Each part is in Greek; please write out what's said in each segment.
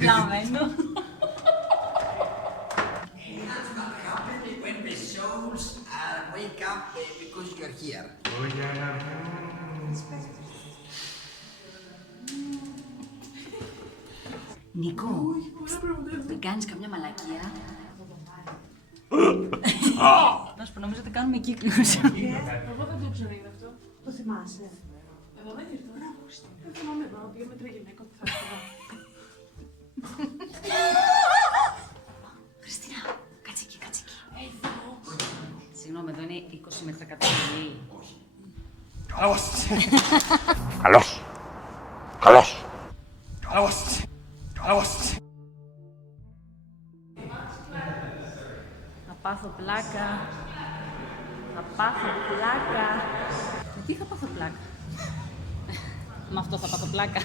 Πλάμενο. That's not happening when the souls wake up because you're here. Νίκο, δεν κάνεις καμιά μαλακία. Να σου πω, νομίζω ότι κάνουμε κύκλους. Εγώ δεν το ξαναείδα αυτό. Το θυμάσαι? Εδώ δεν ήρθα. Δεν θυμάμαι εδώ, δύο μέτρα γυναίκα που θα έρθω. Χριστίνα, κάτσε εκεί, κάτσε εκεί. Συγγνώμη, εδώ είναι 20 μέτρα καταγωγή. Όχι. Καλώς. Καλώς. Θα πάθω πλάκα. Θα πάθω πλάκα. Τι θα πάθω πλάκα? Με αυτό θα πάθω πλάκα.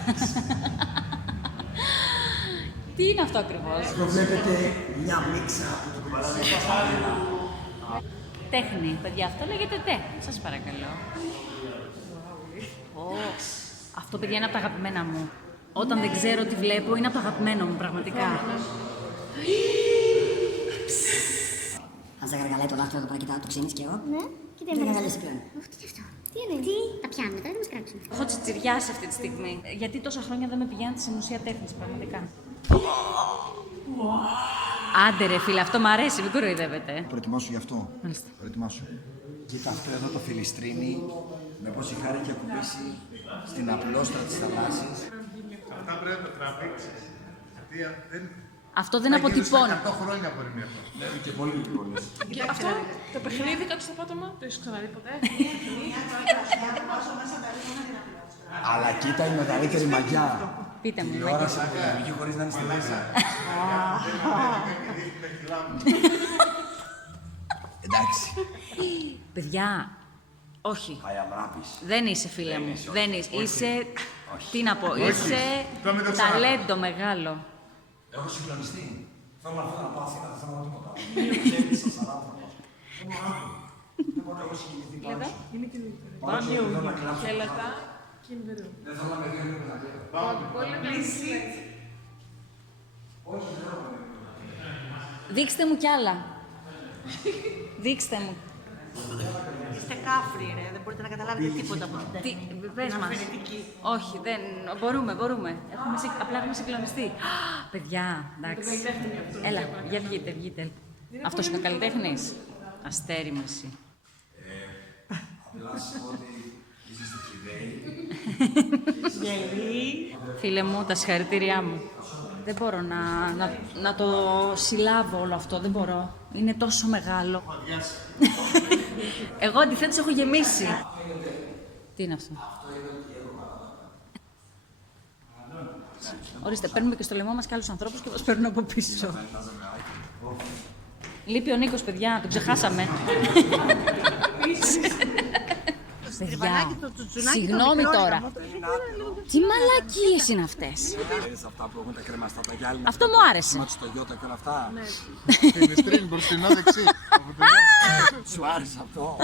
Τι είναι αυτό ακριβώς? Εδώ βλέπετε μια μίξα από το κουμπαλάδι. Τέχνη, παιδιά, αυτό λέγεται τέχνη. Σας παρακαλώ. Αυτό, παιδιά, είναι από τα αγαπημένα μου. Όταν δεν ξέρω τι βλέπω, είναι από το αγαπημένο μου, πραγματικά. Αν σε γαργαλάει το δάχτυλο εδώ πέρα, κοιτάω, το ξύνεις και εγώ. Ναι, κοίτα Δεν εμένα. γαργαλίσει πλέον. Τι είναι αυτό? Τι είναι? Τι? Τα πιάνουμε τώρα, δεν μας κράξουν. Έχω τσιτσιριάσει αυτή τη στιγμή. Γιατί τόσα χρόνια δεν με πηγαίνετε σε μουσεία τέχνης, πραγματικά. Άντε ρε φίλε, αυτό μ' αρέσει, μην κοροϊδεύετε. Προετοιμάσου γι' αυτό. Μάλιστα. Προετοιμάσου. Κοίτα αυτό εδώ το φιλιστρίνι, με πόση χάρη έχει ακουμπήσει στην απλόστρα της θαλάσσης. Αυτά πρέπει να τα τραβήξεις. Γιατί δεν... Αυτό δεν αποτυπώνει. 100 χρόνια μπορεί να αυτό. Λέει και πολύ πολλές. Και αυτό το παιχνίδι κάτω στο πάτωμα, το έχεις ξαναδεί ποτέ? Αλλά κοίτα η μεγαλύτερη μαγιά. Πείτε μου, Τηλεόραση που λειτουργεί χωρίς να είναι στη μέση. Εντάξει. παιδιά, όχι. Χαϊαμράπης. Δεν είσαι φίλε μου. Δεν είσαι. Είσαι, τι να πω, είσαι Το με το ξανά. ταλέντο μεγάλο. Έχω συγκλονιστεί. Θέλω να φύγω να πάω Αθήνα, δεν θέλω να τίποτα. Δεν μπορώ να έχω συγκινηθεί πάνω σου. Είναι και Μπάνιο, Κέλατα, Κινδερού. δεν θέλω να με δίνει να κλαίω. Πολύ πλήση. Δείξτε μου κι άλλα. Δείξτε μου. Είστε κάφροι, ρε. Δεν μπορείτε να καταλάβετε τίποτα από την τέχνη. Πες μας. Όχι, δεν. Μπορούμε. Απλά έχουμε συγκλονιστεί. Παιδιά, εντάξει. Έλα, για βγείτε. Αυτός είναι ο καλλιτέχνης. Αστέρι με εσύ. Απλά σας πω ότι είσαστε χιδαίοι. Φίλε μου, τα συγχαρητήριά μου. Δεν μπορώ να το συλλάβω όλο αυτό, δεν μπορώ. Είναι τόσο μεγάλο. Εγώ αντιθέτως έχω γεμίσει. Τι είναι αυτό? Ορίστε, παίρνουμε και στο λαιμό μας και άλλους ανθρώπους και μας παίρνουν από πίσω. Λείπει ο Νίκος, παιδιά, τον ξεχάσαμε. Παιδιά, συγγνώμη τώρα. Τι μαλακίες είναι αυτές? Αυτά που έχουν τα κρεμαστά, τα γυάλινα. Αυτό μου άρεσε. Μάτσι το Ιώτα και όλα αυτά. Την στρίνη μπροστινά δεξί. Σου άρεσε αυτό?